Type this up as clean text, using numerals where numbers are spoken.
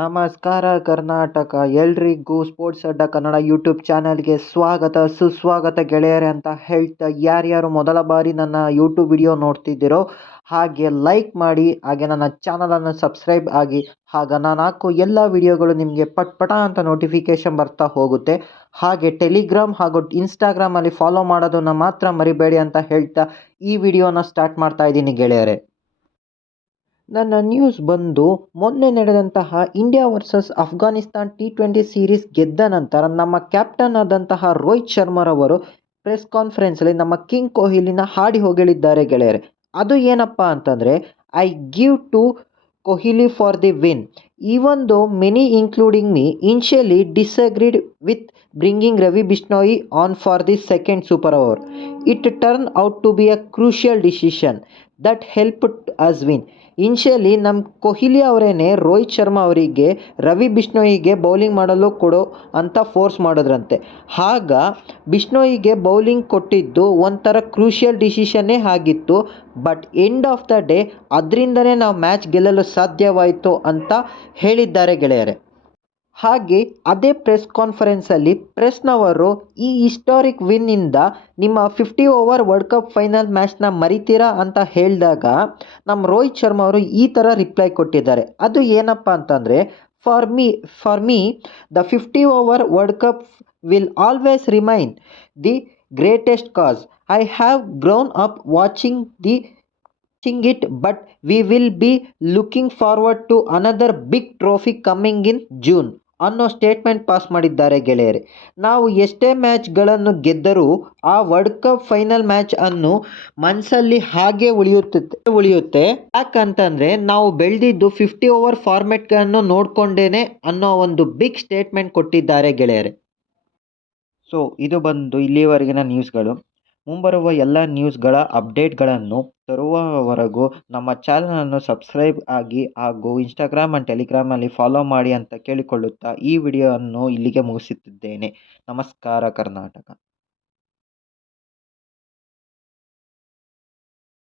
ನಮಸ್ಕಾರ ಕರ್ನಾಟಕ, ಎಲ್ರಿಗೂ ಸ್ಪೋರ್ಟ್ಸ್ ಅಡ್ಡ ಕನ್ನಡ ಯೂಟ್ಯೂಬ್ ಚಾನಲ್ಗೆ ಸ್ವಾಗತ ಸುಸ್ವಾಗತ ಗೆಳೆಯರೆ ಅಂತ ಹೇಳ್ತಾ, ಯಾರ್ಯಾರು ಮೊದಲ ಬಾರಿ ನನ್ನ ಯೂಟ್ಯೂಬ್ ವಿಡಿಯೋ ನೋಡ್ತಿದ್ದೀರೋ ಹಾಗೆ ಲೈಕ್ ಮಾಡಿ, ಹಾಗೆ ನನ್ನ ಚಾನಲನ್ನು ಸಬ್ಸ್ಕ್ರೈಬ್ ಆಗಿ. ಆಗ ನಾನು ಹಾಕೋ ಎಲ್ಲ ವಿಡಿಯೋಗಳು ನಿಮಗೆ ಪಟ್ ಅಂತ ನೋಟಿಫಿಕೇಶನ್ ಬರ್ತಾ ಹೋಗುತ್ತೆ. ಹಾಗೆ ಟೆಲಿಗ್ರಾಮ್ ಹಾಗೂ ಇನ್ಸ್ಟಾಗ್ರಾಮಲ್ಲಿ ಫಾಲೋ ಮಾಡೋದನ್ನು ಮಾತ್ರ ಮರಿಬೇಡಿ ಅಂತ ಹೇಳ್ತಾ ಈ ವಿಡಿಯೋನ ಸ್ಟಾರ್ಟ್ ಮಾಡ್ತಾ ಇದ್ದೀನಿ ಗೆಳೆಯರೆ. ನನ್ನ ನ್ಯೂಸ್ ಬಂದು, ಮೊನ್ನೆ ನಡೆದಂತಹ India versus Afghanistan T20 series ಗೆದ್ದ ನಂತರ ನಮ್ಮ ಕ್ಯಾಪ್ಟನ್ ಆದಂತಹ ರೋಹಿತ್ ಶರ್ಮರವರು ಪ್ರೆಸ್ ಕಾನ್ಫರೆನ್ಸಲ್ಲಿ ನಮ್ಮ ಕಿಂಗ್ ಕೊಹ್ಲಿನ ಹಾಡಿ ಹೊಗಳಿದ್ದಾರೆ ಗೆಳೆಯರೆ. ಅದು ಏನಪ್ಪ ಅಂತಂದರೆ, I give to Kohli for the win. Even though many including me initially disagreed with bringing Ravi Bishnoi on for the second super over. It turn out to be a crucial decision that helped us win. Initially ನಮ್ಮ ಕೊಹ್ಲಿ ಅವರೇನೆ ರೋಹಿತ್ ಶರ್ಮಾ ಅವರಿಗೆ Ravi ಬಿಷ್ಣೋಯಿಗೆ bowling ಮಾಡಲು ಕೊಡೋ ಅಂತ force ಮಾಡಿದ್ರಂತೆ. ಆಗ ಬಿಷ್ಣೋಯಿಗೆ bowling ಕೊಟ್ಟಿದ್ದು ಒಂಥರ crucial ಡಿಸಿಷನ್ನೇ ಆಗಿತ್ತು. But end of the day ಅದರಿಂದನೇ ನಾವು ಮ್ಯಾಚ್ ಗೆಲ್ಲಲು ಸಾಧ್ಯವಾಯಿತು ಅಂತ ಹೇಳಿದ್ದಾರೆ ಗೆಳೆಯರೆ. ಹಾಗೆ ಅದೇ ಪ್ರೆಸ್ ಕಾನ್ಫರೆನ್ಸಲ್ಲಿ ಪ್ರೆಸ್ನವರು ಈ ಹಿಸ್ಟಾರಿಕ್ ವಿನ್ನಿಂದ ನಿಮ್ಮ 50 ಓವರ್ ವರ್ಲ್ಡ್ ಕಪ್ ಫೈನಲ್ ಮ್ಯಾಚ್ನ ಮರಿತೀರಾ ಅಂತ ಹೇಳಿದಾಗ ನಮ್ಮ ರೋಹಿತ್ ಶರ್ಮಾ ಅವರು ಈ ಥರ ರಿಪ್ಲೈ ಕೊಟ್ಟಿದ್ದಾರೆ. ಅದು ಏನಪ್ಪ ಅಂತಂದರೆ, for me the 50 over world cup will always remain the greatest cause. I have grown up watching it, but we will be looking forward to another big trophy coming in June ಅನ್ನೋ statement pass ಮಾಡಿದ್ದಾರೆ ಗೆಳೆಯರೆ. ನಾವು ಎಷ್ಟೇ ಮ್ಯಾಚ್ಗಳನ್ನು ಗೆದ್ದರೂ ಆ world cup final match ಅನ್ನು ಮನಸ್ಸಲ್ಲಿ ಹಾಗೆ ಉಳಿಯುತ್ತೆ. ಯಾಕಂತಂದರೆ ನಾವು ಬೆಳೆದಿದ್ದು 50 ಓವರ್ ಫಾರ್ಮೆಟ್ಗಳನ್ನು ನೋಡಿಕೊಂಡೇನೆ ಅನ್ನೋ ಒಂದು ಬಿಗ್ ಸ್ಟೇಟ್ಮೆಂಟ್ ಕೊಟ್ಟಿದ್ದಾರೆ ಗೆಳೆಯರೆ. ಸೊ ಇದು ಬಂದು ಇಲ್ಲಿವರೆಗಿನ ನ್ಯೂಸ್ಗಳು. ಮುಂಬರುವ ಎಲ್ಲ ನ್ಯೂಸ್ಗಳ ಅಪ್ಡೇಟ್ಗಳನ್ನು ತರುವವರೆಗೂ ನಮ್ಮ ಚಾನಲನ್ನು ಸಬ್ಸ್ಕ್ರೈಬ್ ಆಗಿ ಹಾಗೂ ಇನ್ಸ್ಟಾಗ್ರಾಮ್ ಆ್ಯಂಡ್ ಟೆಲಿಗ್ರಾಮಲ್ಲಿ ಫಾಲೋ ಮಾಡಿ ಅಂತ ಕೇಳಿಕೊಳ್ಳುತ್ತಾ ಈ ವಿಡಿಯೋವನ್ನು ಇಲ್ಲಿಗೆ ಮುಗಿಸುತ್ತಿದ್ದೇನೆ. ನಮಸ್ಕಾರ ಕರ್ನಾಟಕ.